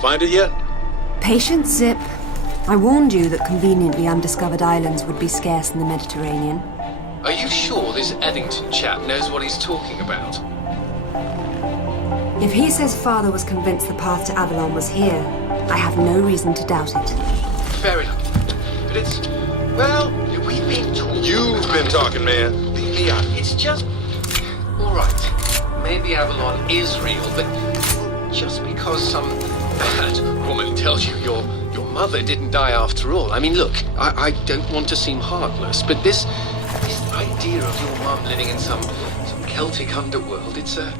Find it yet? Patience, Zip. I warned you that conveniently undiscovered islands would be scarce in the Mediterranean. Are you sure this Eddington chap knows what he's talking about? If he says father was convinced the path to Avalon was here, I have no reason to doubt it. Fair enough. But it's... well, we've been talking... You've been talking, man. Yeah, it's just... all right. Maybe Avalon is real, but just because some bad woman tells you your mother didn't die after all. I mean, look, I don't want to seem heartless, but this idea of your mum living in some Celtic underworld, it's a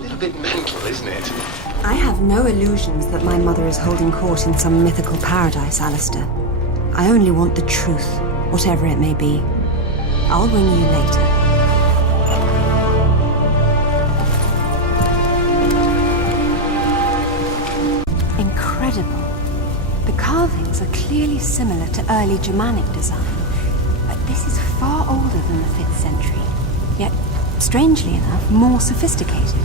little bit mental, isn't it? I have no illusions that my mother is holding court in some mythical paradise, Alistair. I only want the truth, whatever it may be. I'll ring you later. Incredible. The carvings are clearly similar to early Germanic design, but this is far older than the 5th century, yet, strangely enough, more sophisticated.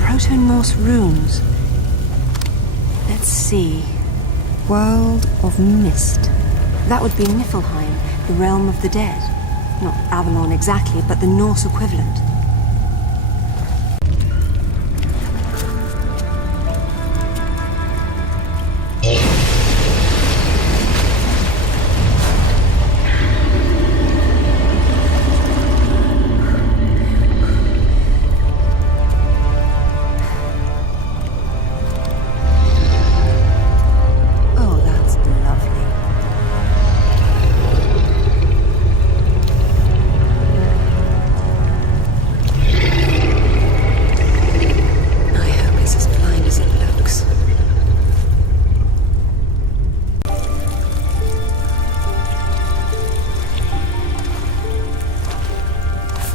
Proto-Norse runes. Let's see. World of Mist. That would be Niflheim, the realm of the dead. Not Avalon exactly, but the Norse equivalent.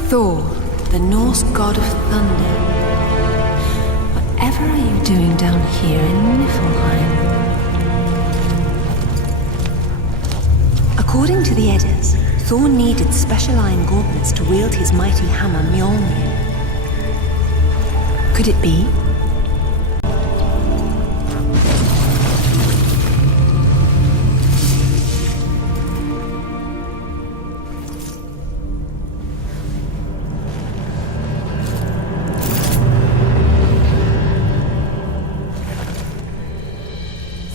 Thor, the Norse god of thunder. Whatever are you doing down here in Niflheim? According to the Eddas, Thor needed special iron gauntlets to wield his mighty hammer Mjolnir. Could it be?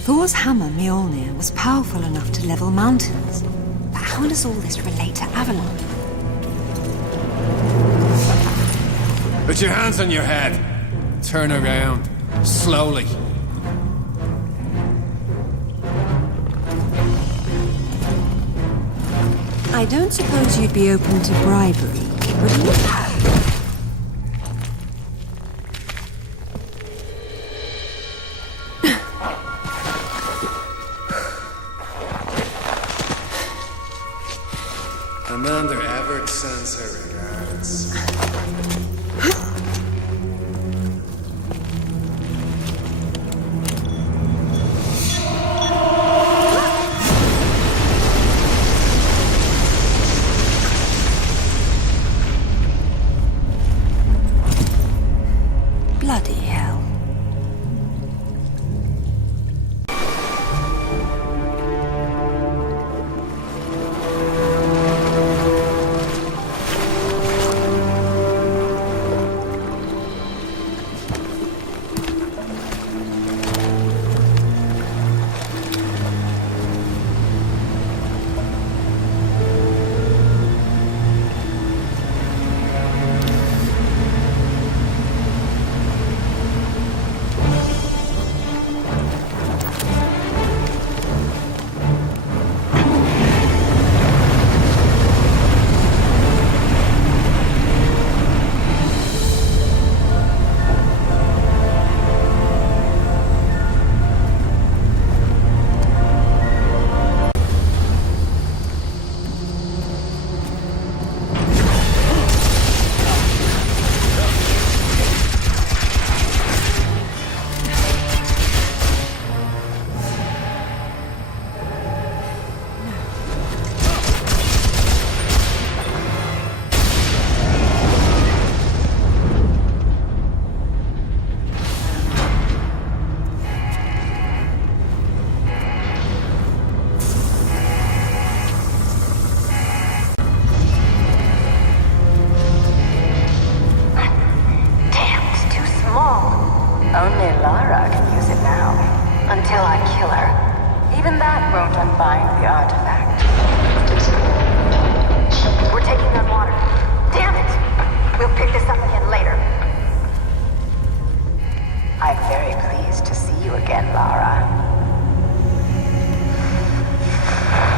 Thor's hammer, Mjolnir, was powerful enough to level mountains. But how does all this relate to Avalon? Put your hands on your head. Turn around. Slowly. I don't suppose you'd be open to bribery, would you? Amanda Everett sends her regards. Bloody hell.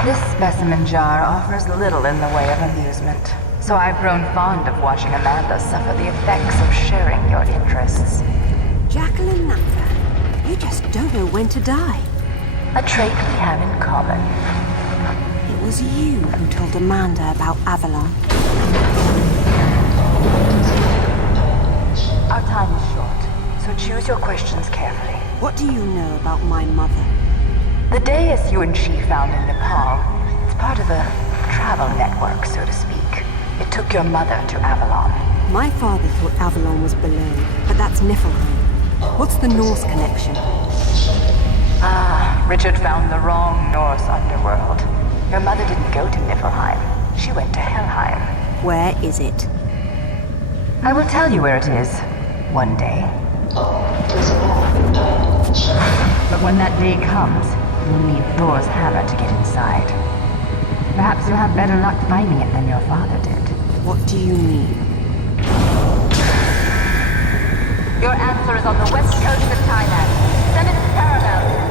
This specimen jar offers little in the way of amusement, so I've grown fond of watching Amanda suffer the effects of sharing your interests. Jacqueline Napper, you just don't know when to die. A trait we have in common. It was you who told Amanda about Avalon. Our time is short, so choose your questions carefully. What do you know about my mother? The deus you and she found in Nepal is part of a travel network, so to speak. It took your mother to Avalon. My father thought Avalon was below, but that's Niflheim. What's the Norse connection? Ah, Richard found the wrong Norse underworld. Your mother didn't go to Niflheim. She went to Helheim. Where is it? I will tell you where it is, one day. But when that day comes, you'll need Thor's hammer to get inside. Perhaps you'll have better luck finding it than your father did. What do you mean? Your answer is on the west coast of Thailand. Send it to Paramount.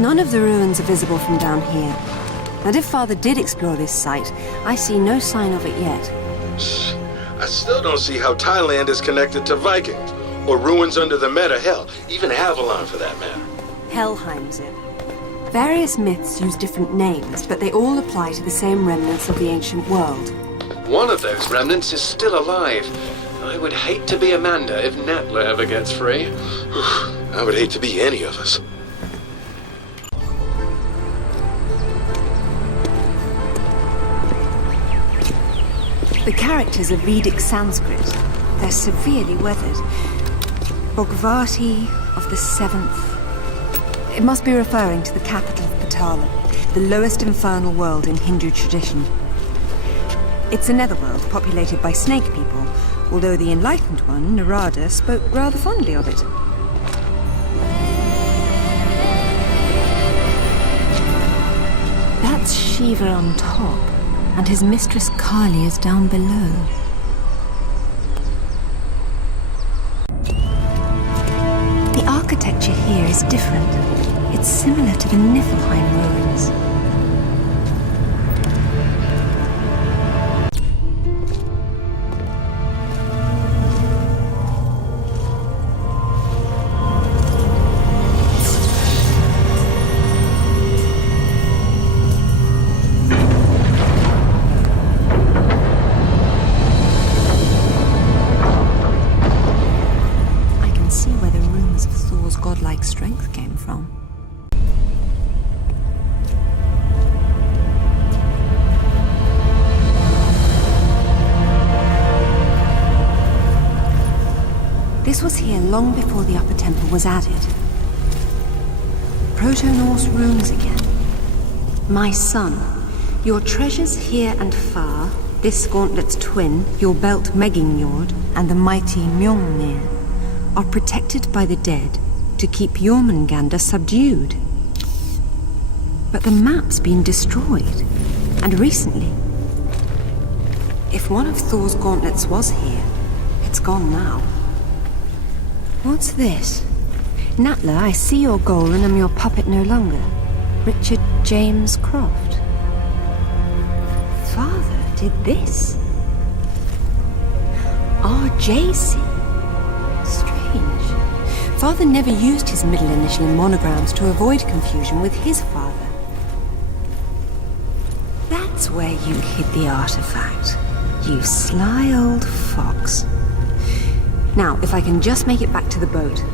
None of the ruins are visible from down here. And if Father did explore this site, I see no sign of it yet. I still don't see how Thailand is connected to Vikings, or ruins under the Meta, hell, even Avalon for that matter. Helheim's it. Various myths use different names, but they all apply to the same remnants of the ancient world. One of those remnants is still alive. I would hate to be Amanda if Natla ever gets free. I would hate to be any of us. The characters are Vedic Sanskrit. They're severely weathered. Bhagavati of the 7th. It must be referring to the capital of Patala, the lowest infernal world in Hindu tradition. It's a netherworld populated by snake people, although the enlightened one, Narada, spoke rather fondly of it. That's Shiva on top, and his mistress Kali is down below. The architecture here is different. It's similar to the Niflheim ruins. Godlike strength came from. This was here long before the upper temple was added. Proto-Norse runes again. My son, your treasures here and far, this gauntlet's twin, your belt Megingjord, and the mighty Mjolnir, are protected by the dead to keep Jormungandr subdued. But the map's been destroyed, and recently. If one of Thor's gauntlets was here, it's gone now. What's this? Natla, I see your goal and am your puppet no longer. Richard James Croft. Father did this? RJC. Father never used his middle initial in monograms to avoid confusion with his father. That's where you hid the artifact. You sly old fox. Now, if I can just make it back to the boat.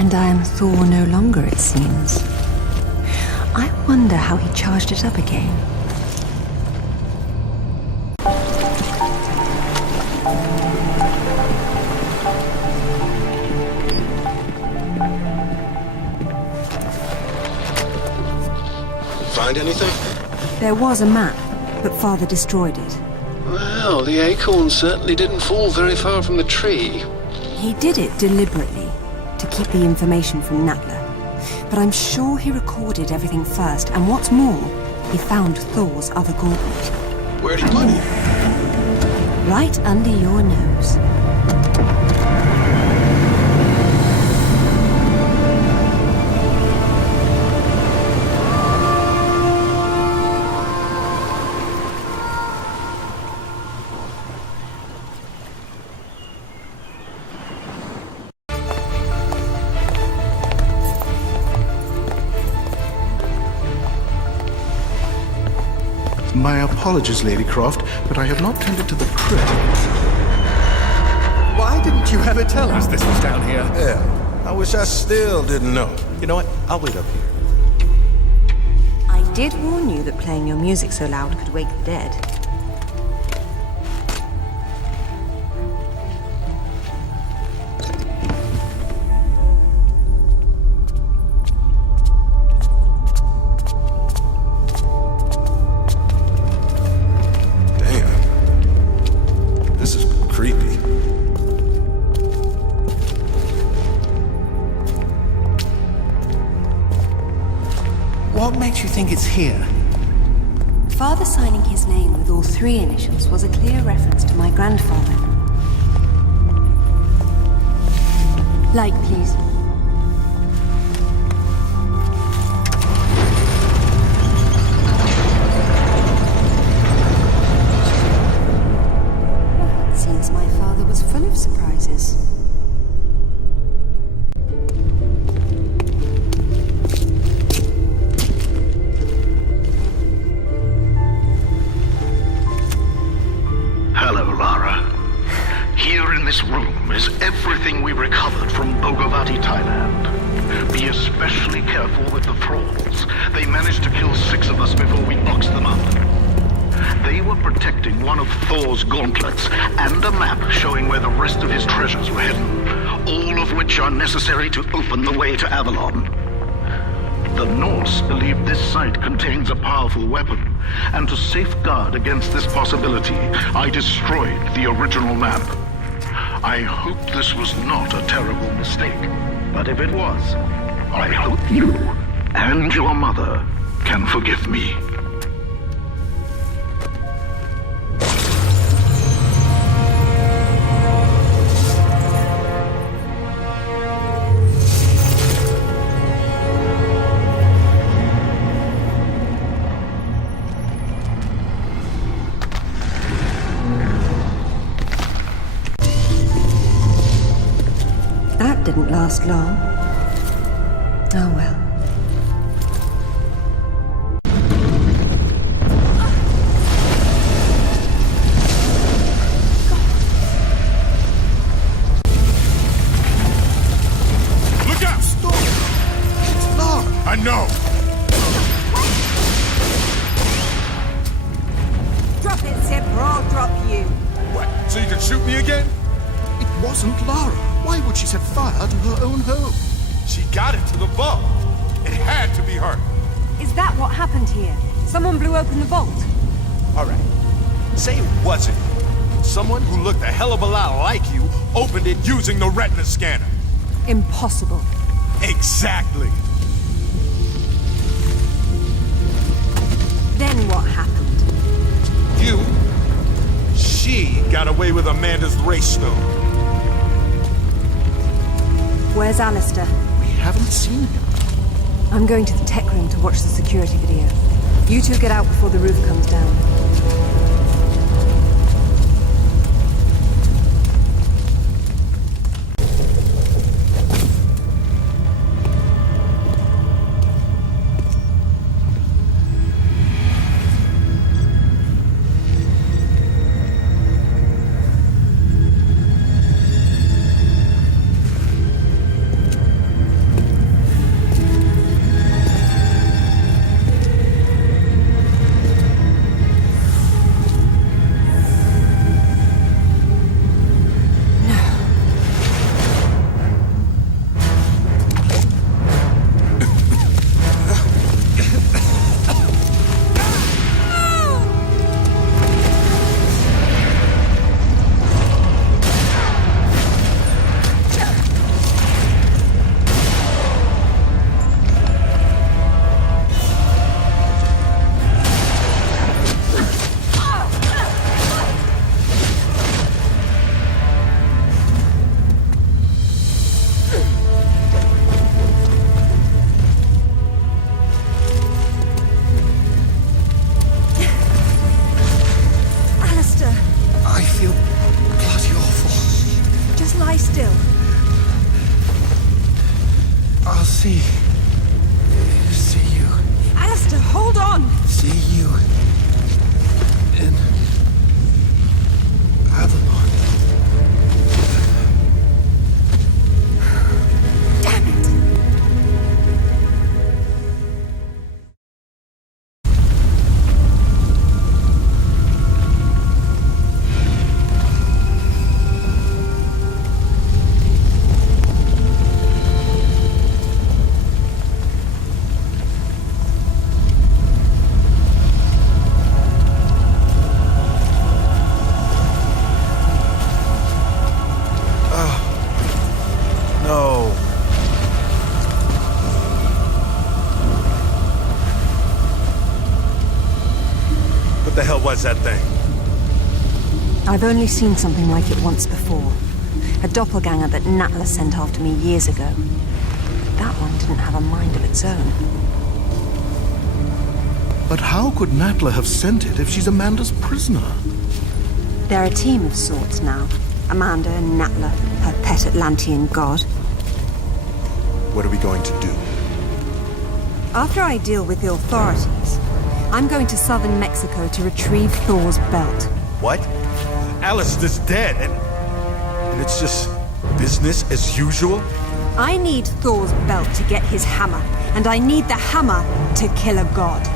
And I am Thor no longer, it seems. I wonder how he charged it up again. Find anything? There was a map, but Father destroyed it. Well, the acorn certainly didn't fall very far from the tree. He did it deliberately, to keep the information from Natla. But I'm sure he recorded everything first, and what's more, he found Thor's other gauntlet. Where'd he put it? Right under your nose. My apologies, Lady Croft, but I have not tended to the crypt. Why didn't you ever tell us this was down here? Yeah, I wish I still didn't know. You know what? I'll wait up here. I did warn you that playing your music so loud could wake the dead. What makes you think it's here? Father signing his name with all three initials was a clear reference to my grandfather. Light, please. It seems my father was full of surprises. This room is everything we recovered from Bogavati, Thailand. Be especially careful with the thralls. They managed to kill 6 of us before we boxed them up. They were protecting one of Thor's gauntlets and a map showing where the rest of his treasures were hidden, all of which are necessary to open the way to Avalon. The Norse believe this site contains a powerful weapon, and to safeguard against this possibility, I destroyed the original map. I hope this was not a terrible mistake, but if it was, I hope you and your mother can forgive me. Didn't last long. Oh well. to shoot me again? It wasn't Lara. Why would she set fire to her own home? She got it to the vault. It had to be her. Is that what happened here? Someone blew open the vault? All right. Say it wasn't. Someone who looked a hell of a lot like you opened it using the retina scanner. Impossible. Exactly. Then what happened? She got away with Amanda's race stone. Where's Alistair? We haven't seen him. I'm going to the tech room to watch the security video. You two get out before the roof comes down. the hell was that thing? I've only seen something like it once before. A doppelganger that Natla sent after me years ago. That one didn't have a mind of its own. But how could Natla have sent it if she's Amanda's prisoner? They're a team of sorts now. Amanda and Natla, her pet Atlantean god. What are we going to do? After I deal with the authorities, I'm going to southern Mexico to retrieve Thor's belt. What? Alistair's dead, and it's just business as usual? I need Thor's belt to get his hammer, and I need the hammer to kill a god.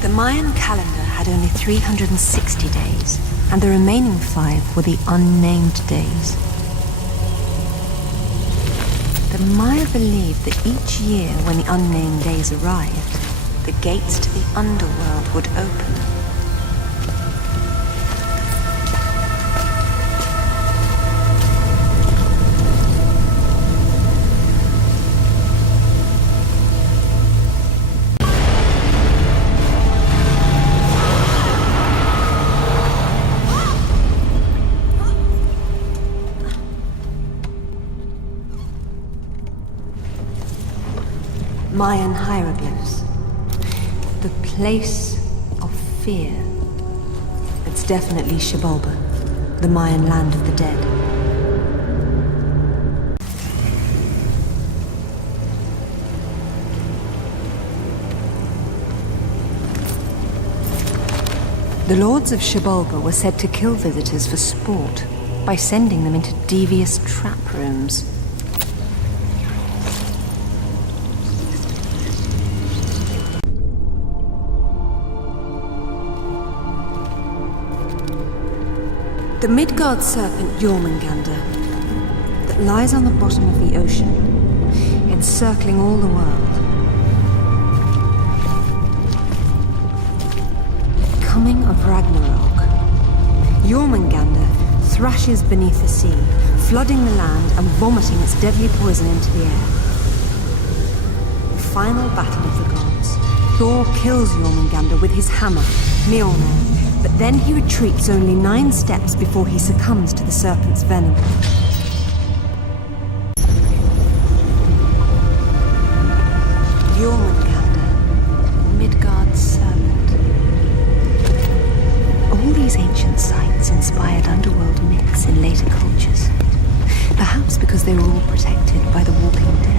The Mayan calendar had only 360 days, and the remaining 5 were the unnamed days. The Maya believed that each year when the unnamed days arrived, the gates to the Underworld would open. Mayan hieroglyphs. The place of fear. It's definitely Xibalba, the Mayan land of the dead. The lords of Shibalba were said to kill visitors for sport by sending them into devious trap rooms. The Midgard serpent Jormungandr that lies on the bottom of the ocean, encircling all the world. Coming of Ragnarok. Jormungandr thrashes beneath the sea, flooding the land and vomiting its deadly poison into the air. The final battle of the gods. Thor kills Jormungandr with his hammer, Mjolnir, but then he retreats only 9 steps before he succumbs to the serpent's venom. Jormungandr, Midgard's serpent. All these ancient sites inspired underworld myths in later cultures. Perhaps because they were all protected by the Walking Dead.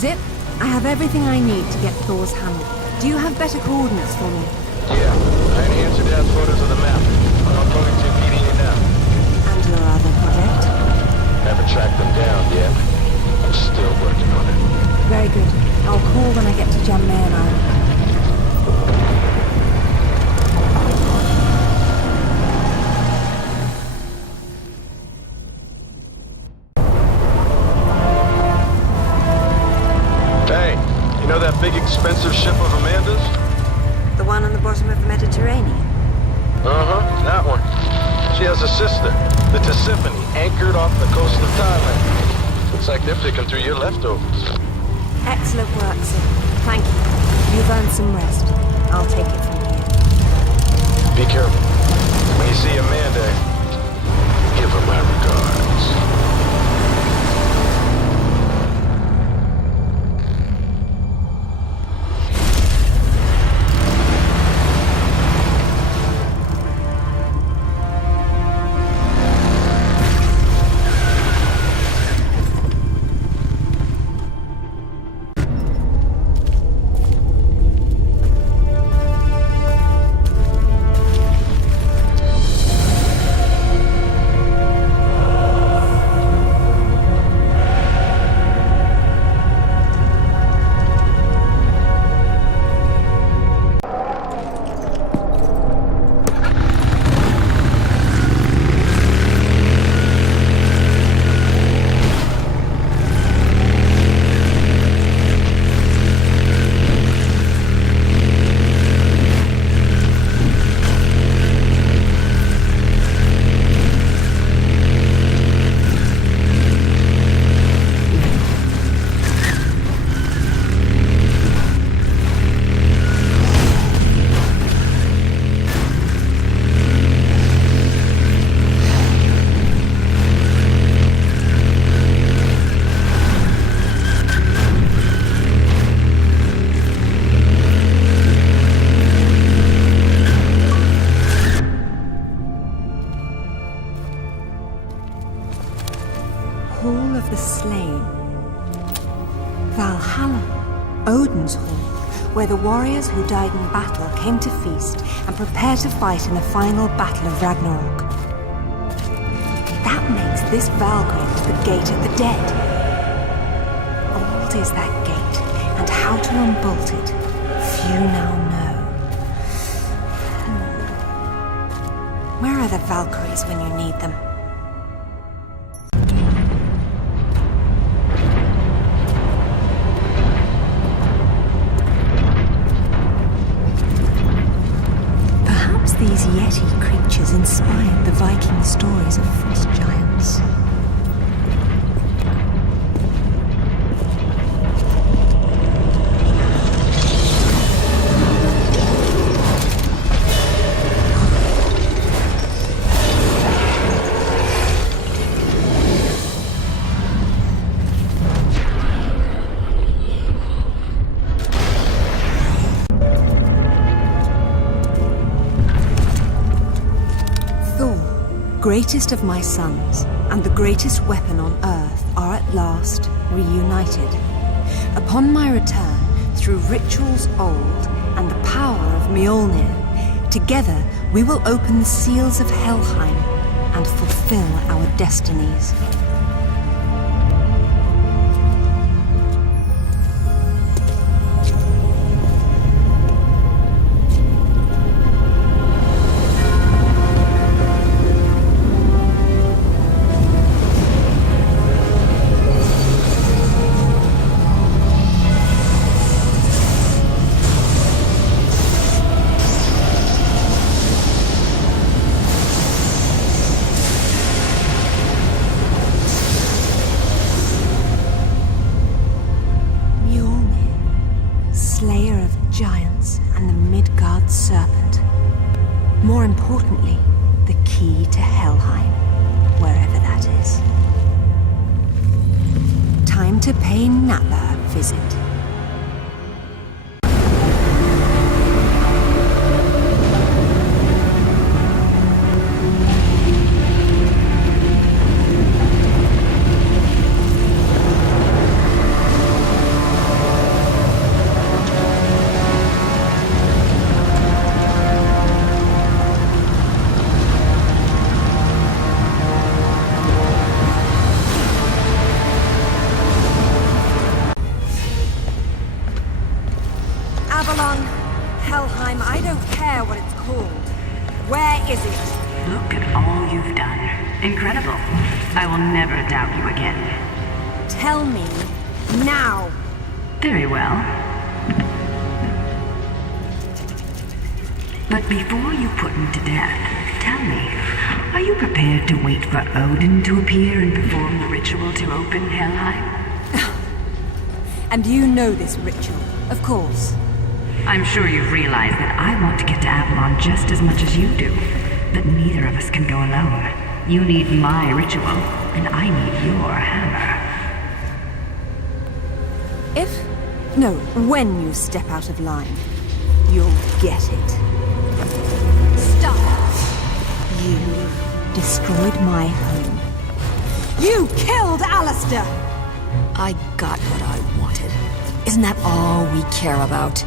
Zip, I have everything I need to get Thor's hammer. Do you have better coordinates for me? Yeah, I enhanced Dad's photos of the map. I'm going to meeting you now. And your other project? Haven't tracked them down yet. I'm still working on it. Very good. I'll call when I get to Jamnair Island. You know that big expensive ship of Amanda's? The one on the bottom of the Mediterranean? Uh-huh, that one. She has a sister, the Tisiphone, anchored off the coast of Thailand. Looks like they're picking through your leftovers. Excellent work, Zip. Thank you. You've earned some rest. I'll take it from here. Be careful. When you see Amanda, give her my regards. Valhalla, Odin's hall, where the warriors who died in battle came to feast and prepare to fight in the final battle of Ragnarok. That makes this Valgrind the gate of the dead. Old is that gate, and how to unbolt it, few now know. Where are the Valkyries when you need them? These Yeti creatures inspired the Viking stories of frost giants. Greatest of my sons, and the greatest weapon on earth, are at last reunited. Upon my return, through rituals old and the power of Mjolnir, together we will open the seals of Helheim and fulfill our destinies. More importantly, the key to Helheim, wherever that is. Time to pay Napa a visit. Helheim, I don't care what it's called. Where is it? Look at all you've done. Incredible. I will never doubt you again. Tell me, now. Very well. But before you put him to death, tell me, are you prepared to wait for Odin to appear and perform the ritual to open Helheim? And you know this ritual, of course. I'm sure you've realized that I want to get to Avalon just as much as you do. But neither of us can go alone. You need my ritual, and I need your hammer. When you step out of line, you'll get it. Stop! You destroyed my home. You killed Alistair! I got what I wanted. Isn't that all we care about?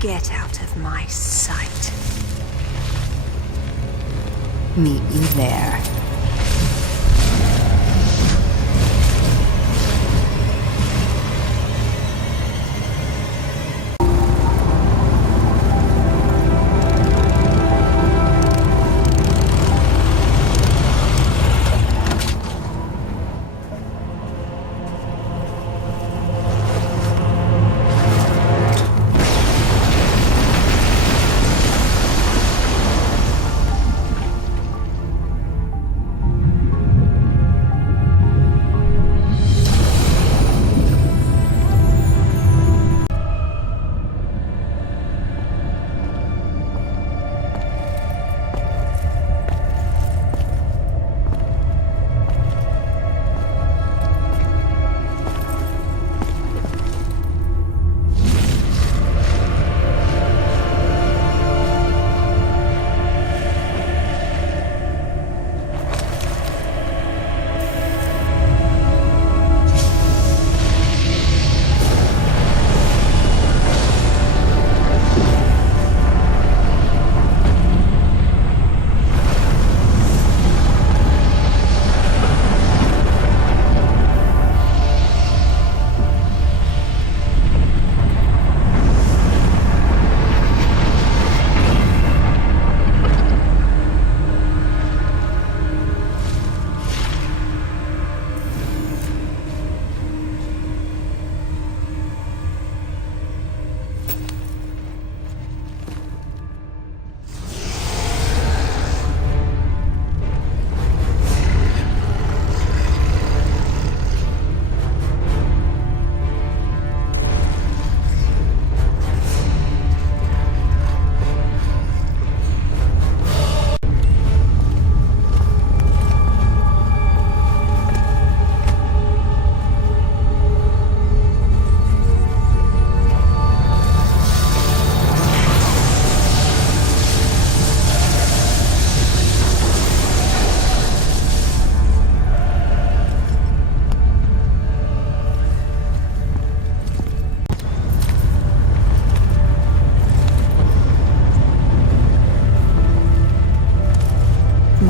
Get out of my sight. Meet you there.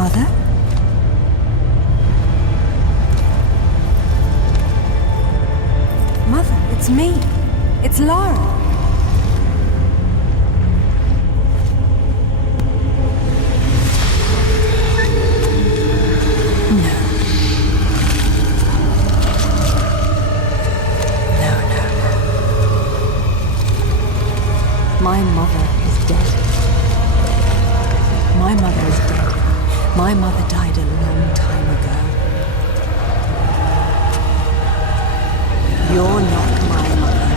Mother? Mother, it's me. It's Lara. My mother is dead. My mother is dead. My mother died a long time ago. You're not my mother.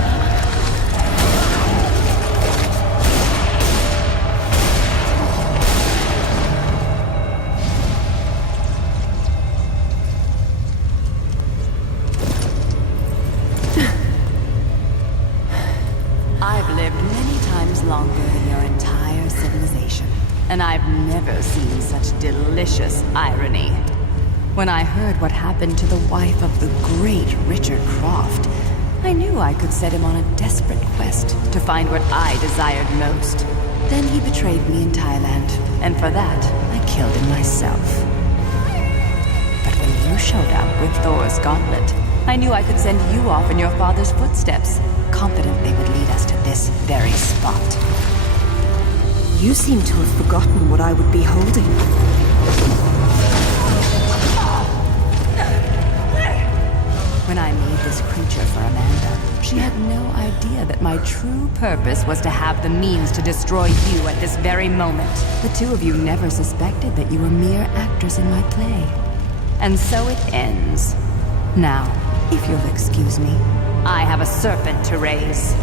I've lived many times longer than your entire civilization, and I've never seen such delicious irony. When I heard what happened to the wife of the great Richard Croft, I knew I could set him on a desperate quest to find what I desired most. Then he betrayed me in Thailand, and for that, I killed him myself. But when you showed up with Thor's gauntlet, I knew I could send you off in your father's footsteps, confident they would lead us to this very spot. You seem to have forgotten what I would be holding. When I made this creature for Amanda, she had no idea that my true purpose was to have the means to destroy you at this very moment. The two of you never suspected that you were mere actors in my play. And so it ends. Now, if you'll excuse me, I have a serpent to raise.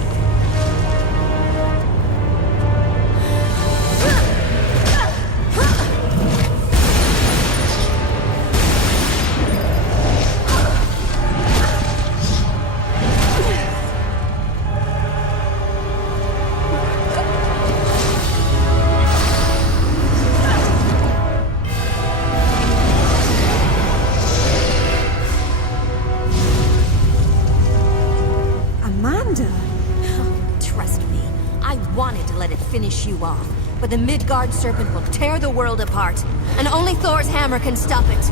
Finish you off, but the Midgard serpent will tear the world apart, and only Thor's hammer can stop it.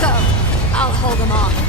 Go! I'll hold him off.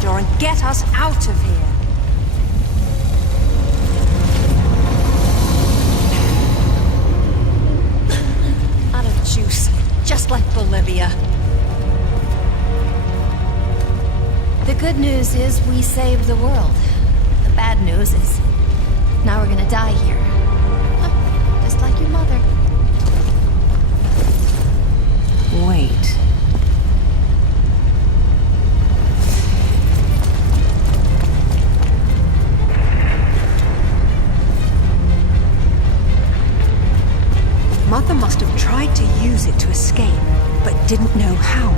door and get us out of here. Out of juice, just like Bolivia. The good news is we saved the world. The bad news is now we're gonna die here. Huh, just like your mother. Wait. Mother must have tried to use it to escape, but didn't know how.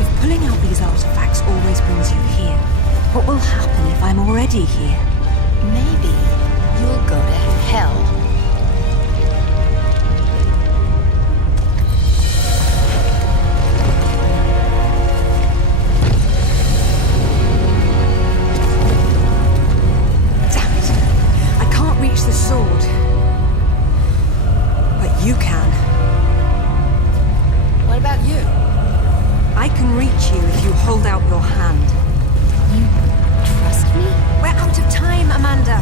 If pulling out these artifacts always brings you here, what will happen if I'm already here? Maybe you'll go to hell. Damn it! I can't reach the sword. But you can. What about you? I can reach you if you hold out your hand. You trust me? We're out of time, Amanda.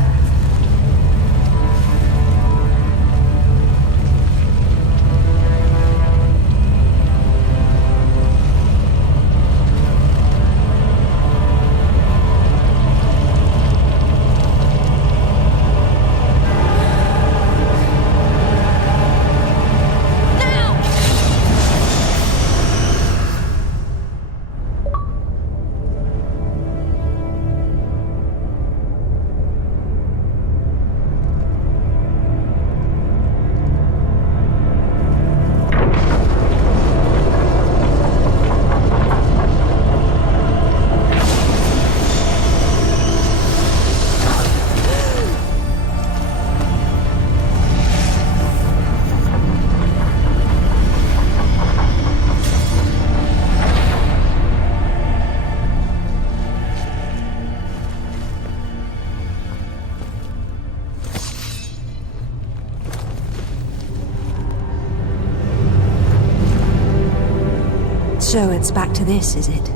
So it's back to this, is it?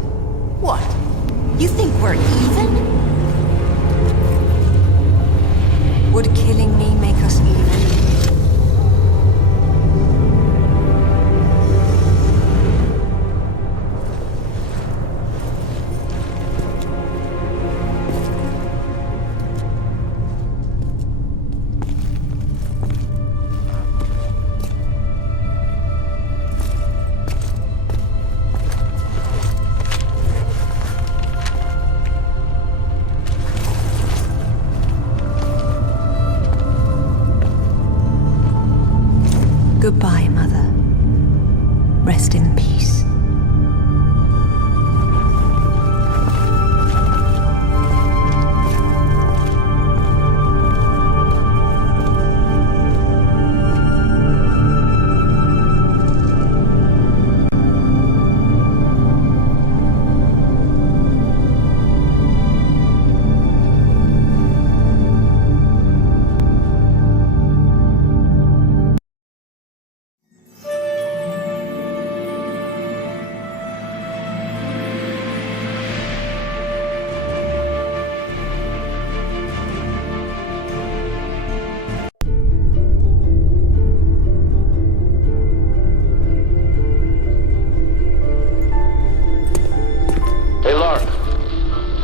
What? You think we're even? Would killing me make us even? Goodbye, Mother. Rest in peace.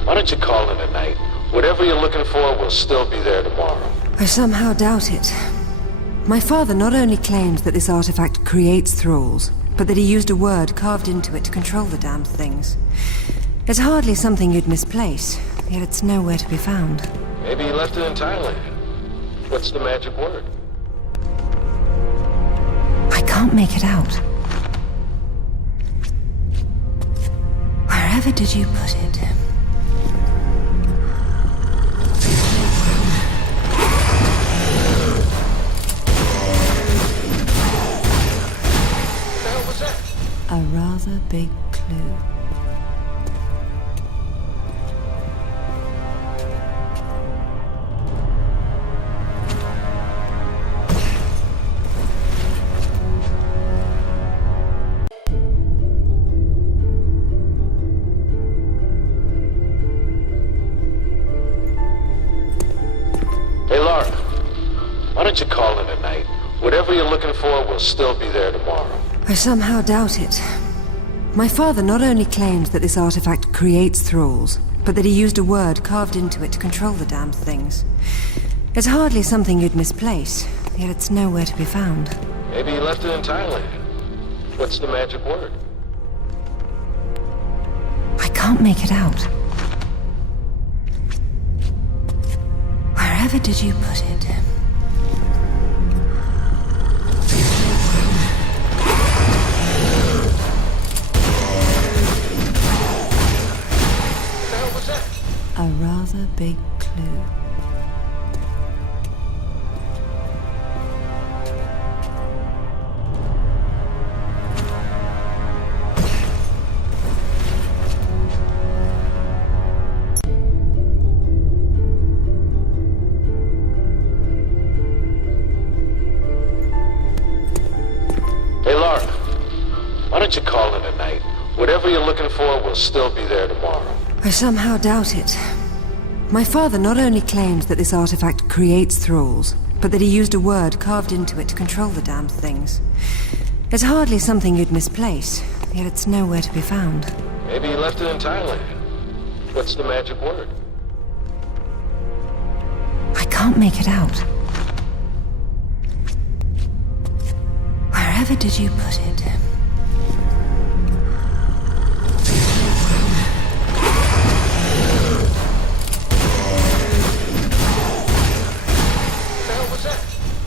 Why don't you call in tonight? Whatever you're looking for will still be there tomorrow. I somehow doubt it. My father not only claims that this artifact creates thralls, but that he used a word carved into it to control the damned things. It's hardly something you'd misplace, yet it's nowhere to be found. Maybe he left it in Thailand. What's the magic word? I can't make it out. Wherever did you put it? A rather big clue. looking for will still be there tomorrow. I somehow doubt it. My father not only claims that this artifact creates thralls, but that he used a word carved into it to control the damned things. It's hardly something you'd misplace, yet it's nowhere to be found. Maybe he left it in Thailand. What's the magic word? I can't make it out. Wherever did you put it? A rather big clue. Hey, Laura, why don't you call in tonight? Whatever you're looking for will still be there tomorrow. I somehow doubt it. My father not only claims that this artifact creates thralls, but that he used a word carved into it to control the damned things. It's hardly something you'd misplace, yet it's nowhere to be found. Maybe he left it in Thailand. What's the magic word? I can't make it out. Wherever did you put it?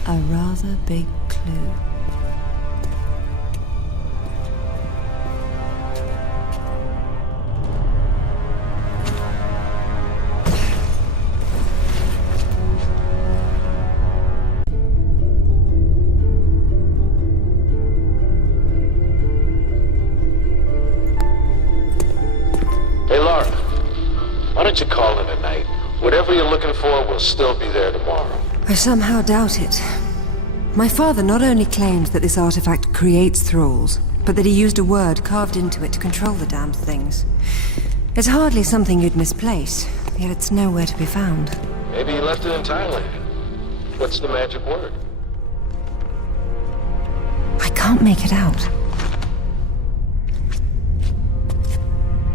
A rather big clue. Hey, Laura, why don't you call in tonight? Whatever you're looking for will still be there tomorrow. I somehow doubt it. My father not only claims that this artifact creates thralls, but that he used a word carved into it to control the damned things. It's hardly something you'd misplace, yet it's nowhere to be found. Maybe he left it in Thailand. What's the magic word? I can't make it out.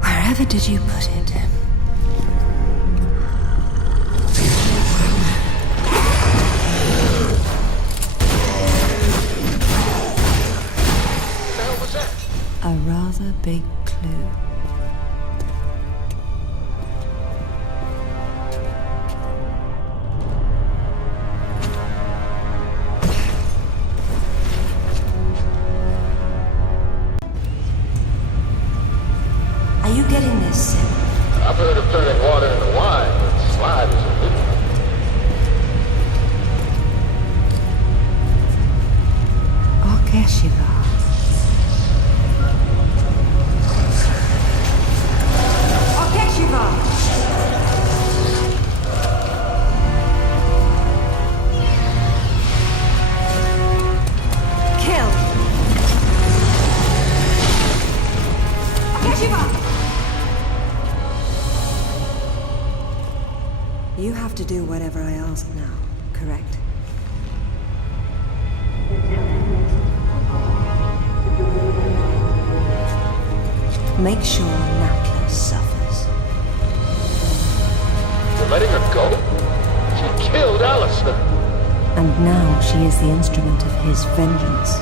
Wherever did you put it? A rather big clue. Are you getting this? I've heard of turning water into wine, but slide is a good one. Shiva. You have to do whatever I ask now, correct? Make sure Natla suffers. You're letting her go? She killed Alistair. And now she is the instrument of his vengeance.